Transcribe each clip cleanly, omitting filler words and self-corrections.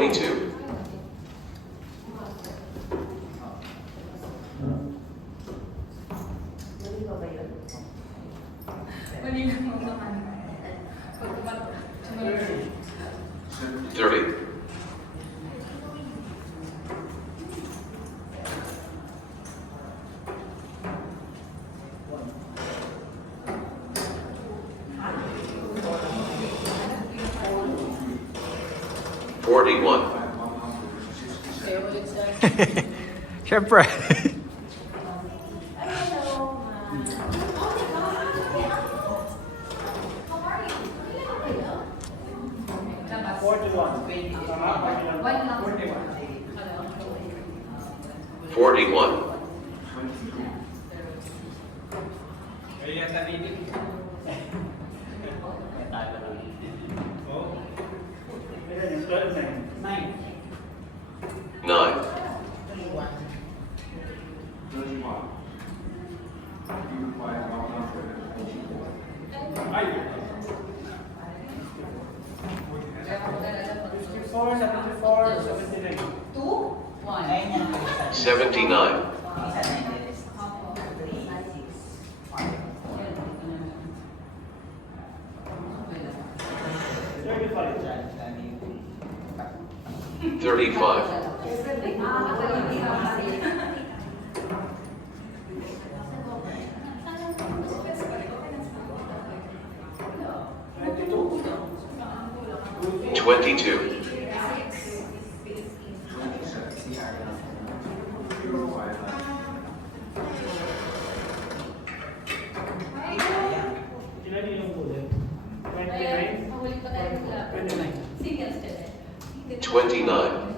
42. 30. 41. Siyempre. Forty-one. Nine. 79. 35. 22. 29.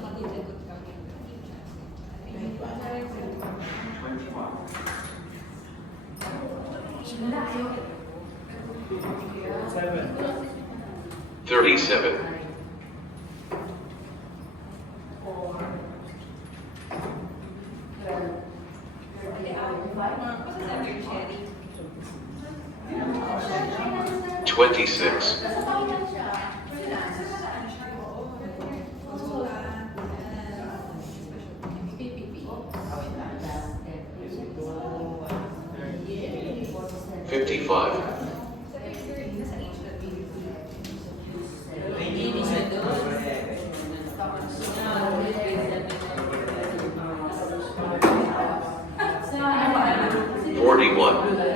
37. 26. 55. 41.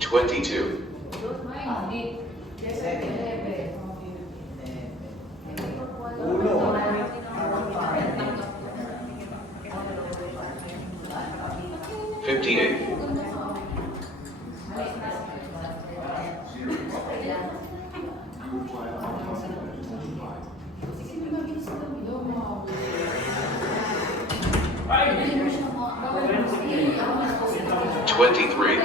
22. 58. 23.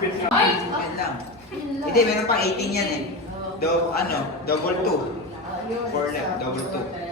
Yan lang. Hindi, meron pang 18 yan eh. Double 2. 4 left, double 2.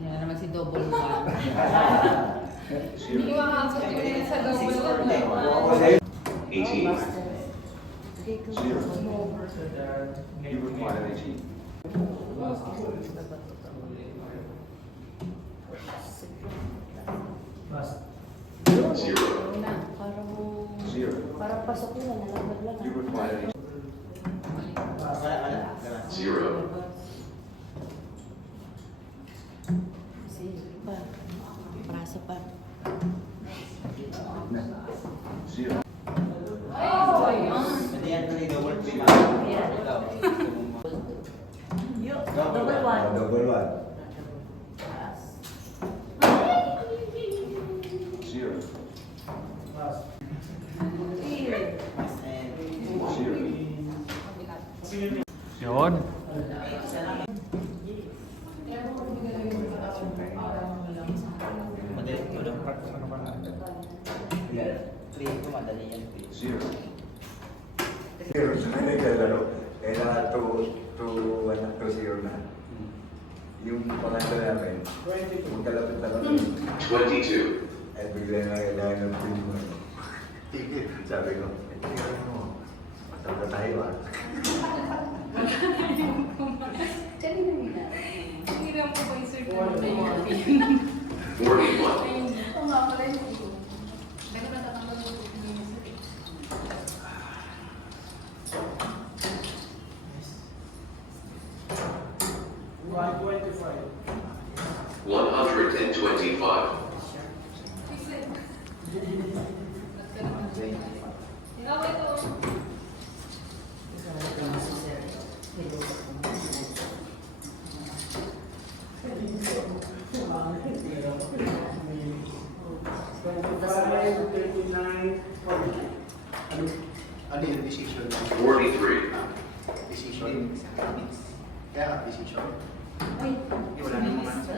Yan naman si Double One. Zero. Sa Double One. 18. Zero. You require 18. Zero. Zero. Parang pasok nila, nalaglag You require 18. Zero. Kasi pa, prasa pa. Zero. Hindi yan tuloy double pay. Double one. Double one. Zero. Zero. Yun. Madali ko lang. Three ko madali yan. Zero. Zero sa naglalaro. Kailangan 2-0 na. Yung pangatlo namin, magkalapit-lapit. 22, Ay bigla na kailangan ng pin mo. Tigil. Sabi ko, tigil mo. Matanda tayo ah. Hirap ko ba i-search ko na 41, Oo nga pala yung Bago natatanggal yung music. 125, Ikaw ito. Ano yung decision? 43, Decision? Kaya decision? Wala namang ano sa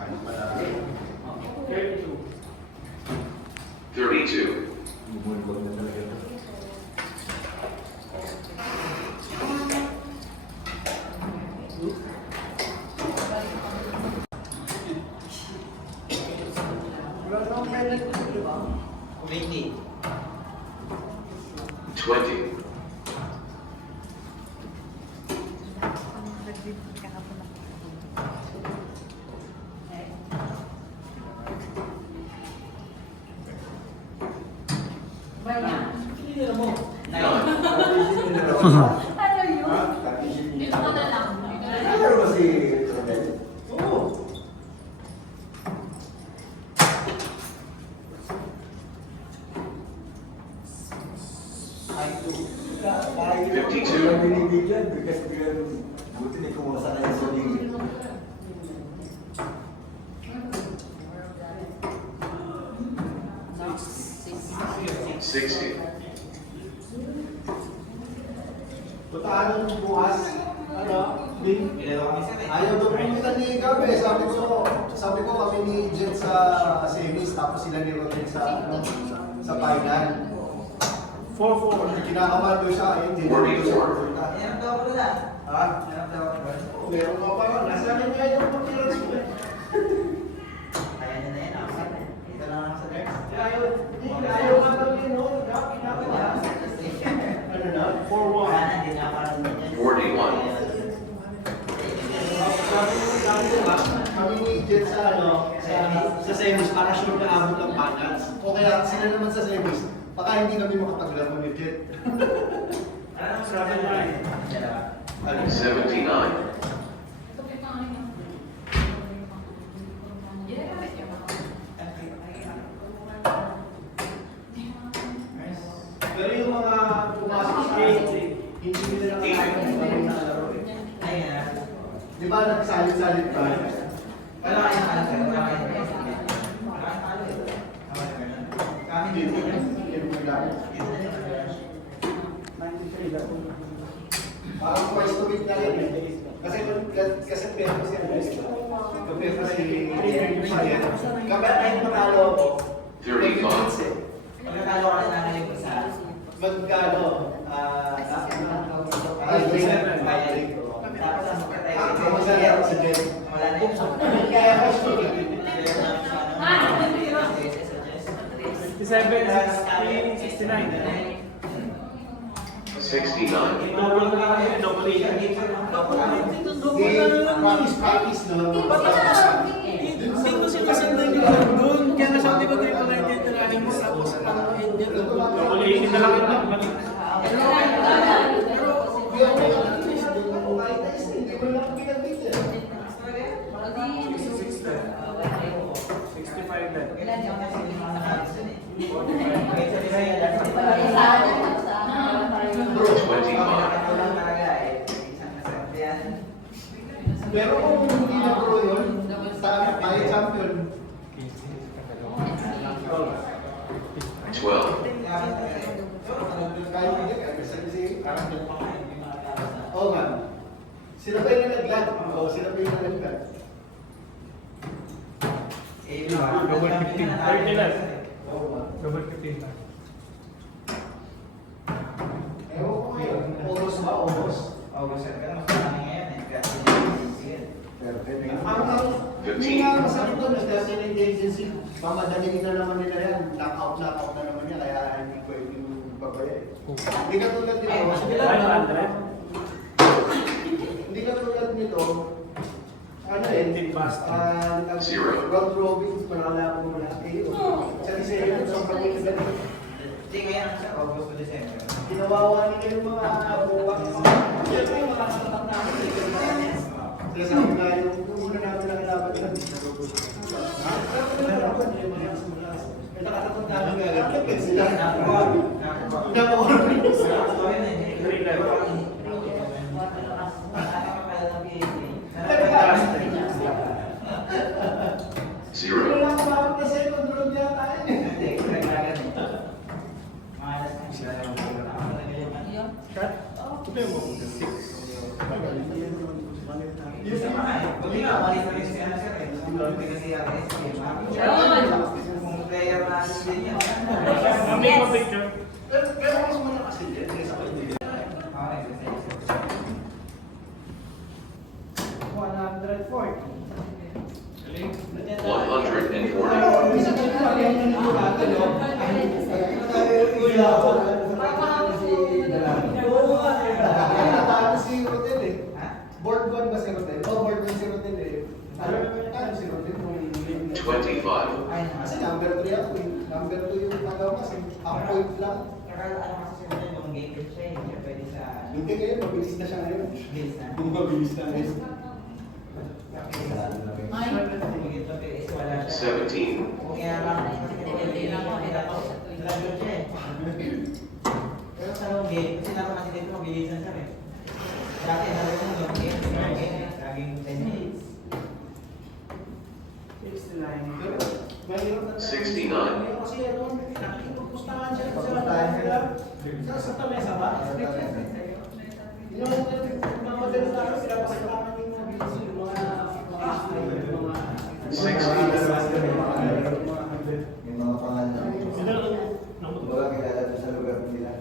ano pala? 32, Bumulbog na talaga ito. Twenty. 20, Nine. Ano yun? Dito ka na lang. Ano ba si Rodel? Oo. Kahit 52. yung binibigyan, because buti ni kumuha sa kanya sa ligid. Sixty, Tutahan mo bukas, ano, Bing? Ilan kami sir eh? Ayaw daw pumunta ni Gabi. Sabi ko kami ni Jet sa semis, tapos sila ni Rodel sa, ano, sa final. 4-4. Kinakabahan daw siya, ayun, hindi daw siya pumunta. Yan daw ko na. Ha? Yan daw ko na. Meron ka pa, nasa akin nga yung materials ko eh. Kaya niya na yan. Ito lang ako sa next. Ayaw nga daw yun, no? Ano na? 4-1. Kaya na, hindi na parang 41, Kami ni Jet sa ano, sa semis para sure na abot ng finals. O kaya sila naman sa semis, baka hindi kami makapaglaro ni Jet. Ano sabi mo eh? 79, Ito pa yung pangalan mo. Ginamit niya ba? Pero yung mga pumasok sa hindi nila nakakain ng mga nalaro eh. Ayan. Di ba nagsalit-salit pa? Wala kayong ano sir? Wala kayong kami Hindi dito. hindi mo gamit. Parang twice to week na yun eh. Kasi pero si Andres. Pero si Jet. Kapag kahit matalo ako, 35, Pagkakalo ka na namin yung isa. magkano? Tapos ang magkatay. Masaya ako si Jet. Wala na yung Kaya ko siya. 69, Practice no? Hindi ko sinasandan yung doon. Kaya nasabi ko tayo pala yung titirahin mo. Tapos ang hindi. Ulihin na lang ito. Pero Okay, so di ba yan? Dapat di ba? Ako lang talaga eh. Isang nasarap yan. Pero kung hindi na bro yun, tayo champion. 12, Kahit hindi, kasi oo nga. Sila ba yung nalaglag? Oo, sila ba yung nalaglag? Eh, Double 15. 30 lang. Oo nga. Double 15 lang. Ewan ko ngayon, August ba? August? August, sir. Pero mas marami ngayon eh. Kasi sige. Hindi nga masakit doon, kasi ng agency, mamadaliin na naman nila yan. Knockout na naman yan, kaya hindi ko yung babaya eh. Hindi ka tulad nito. Hindi ka tulad nito. Ano eh? Zero. Round robin, malala ko muna. Sa December, sobrang ito. Hindi ngayon, sir. August to December. Ginawawa nila yung mga buwang. Yan po yung mga katatak namin. Kaya sabi nga yung una namin na kalaban na. Nakatatak namin nga. Nakatatak sila. Nakuha. zero, Wala ko bakit na second round yata eh. Pero mas malakas din kaysa kay Dave. 140, Natalo si Rodel eh. Board 1 ba si Rodel? Oh, board 1 si Rodel eh. Ano si Rodel? 25, Kasi number 3 ako eh. Number 2 yung tagaw kasi. Ang point lang. Hindi kayo, mabilis na siya ngayon. Mabilis na ngayon. 17, Pero sa long game, kasi naman kasi dito mabilisan siya eh. Dati sabi ko long game, laging 10 minutes. Mahirap na 69, kasi ano, nakikipagpustahan siya sa tamesa ba? Yung mga madalas na sila pasalangan yung mga bilis yung mga 60, Yung mga pangalan. Wala kilala doon sa lugar nila.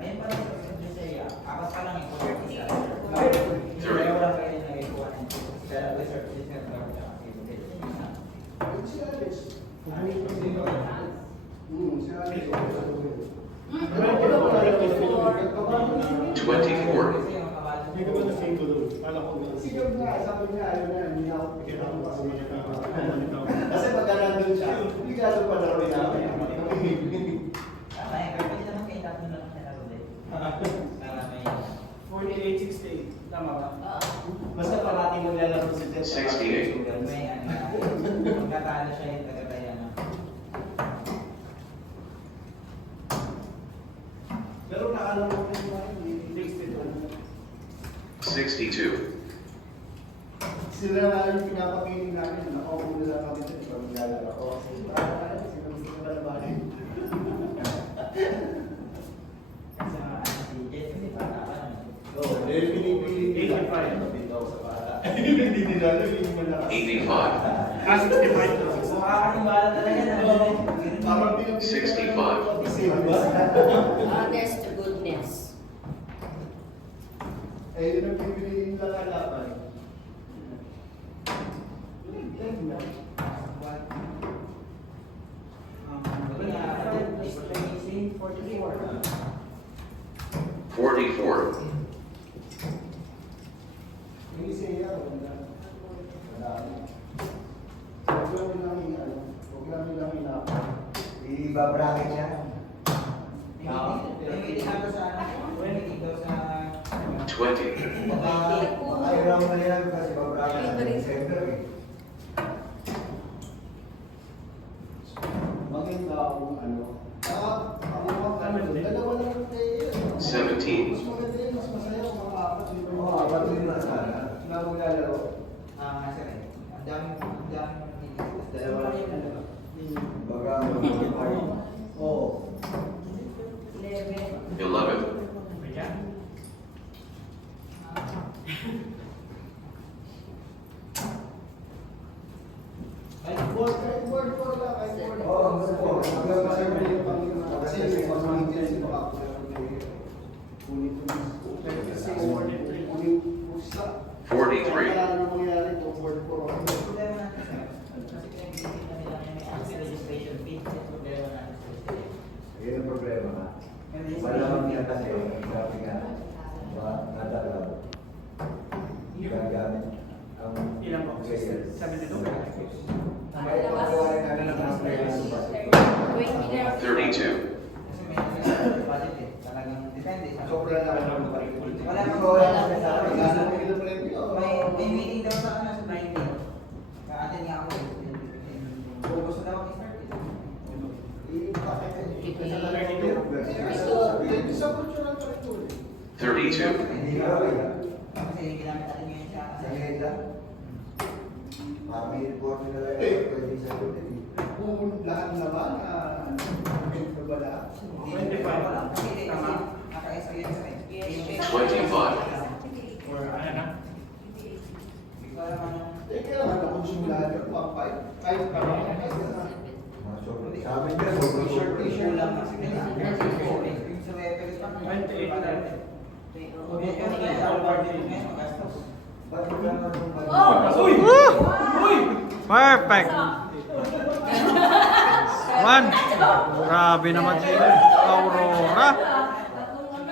Ayun pa lang sa Bisaya, apat pa lang yung quarter isa. Sorry. Kaya wala kayo na ikuha ng kaya research is not going to Twenty four, Sigab nga, sabi niya, ayaw na, hindi ako kasi pagka nandun siya, hindi ka ito palaro namin. Tama eh, pero pwede naman kayo tatlo na lang siya laro din. Para may 48-68. Tama ba? Basta parati mo nilalaro si Jet. 68. may ano, magkatalo siya yung tagataya na. Pero nakala mo rin yung 62, sila nga yung pinapakiling namin, nakaupo na lang kami sa ibang nilalaro. O, sila gusto ko na labanin. Kasi mga ano si Jet, hindi pa naman. Oo, dahil pinipili nila. 85. Dito ako sa bata. Hindi nila alam yung malakas. 85, 65. Mukha kasing bala talaga na. Parang pinipili 65. Kasi, di ba? Honest to goodness. Eh, yun ang pipiliin lang kalaban. Is 44. 44, Hindi siya, wala. Huwag lang ano, huwag lang inapos. Ibabracket siya. May meeting ako sa ano, may meeting daw sa 20. Ayaw mo na yan kasi babraka sa December eh. Maganda kung ano. Dalawa lang tayo. 17. Mas maganda yun, mas masaya kung mga apat. Oo, apat din na sana. Na maglalaro. Sir, ang daming meetings. Dalawa lang yun. Baka mag-party. Oo. 11. Kahit board lang, kahit board. Oo, gusto ko. Hanggang kasi may pang- kasi may pamangkin si baka kunin kasi kunin pusa. 43. Wala na mangyari kung board ko. Problema natin, sir. Kasi pinag-ibig na nila may access registration fee. Problema natin, sir. Yun ang problema. Malamang niya kasi, sabi nga, nadalaw. Gagamit ang Ilan po? players. 72? Kahit pagawain ka na lang ang players. 32. Kasi may budget eh. Talagang depende. Sobra na ako. Wala Hindi pang ko alam sa sabi. may meeting daw sa ano sa 90. Ka-attend nga ako. Kung gusto daw mag-start eh. Sa cultural pa rin to eh. 32. Hindi ka rin. Kasi ginamit natin ngayon sa Sa gilid may report nila lang pwede sa gilid. Kung lahat naman, wala. Hindi pa lang. Kasi naka-SO yun sa 25. Or ano na? Hindi ko alam ano. Kailangan na consume lahat yung kahit kahit Sa amin ka, sobrang T-shirt lang kasi yung sa referee pa. 28 na. Ba't mo lang ang Uy! Uy! Perfect! One! Grabe naman si Aurora.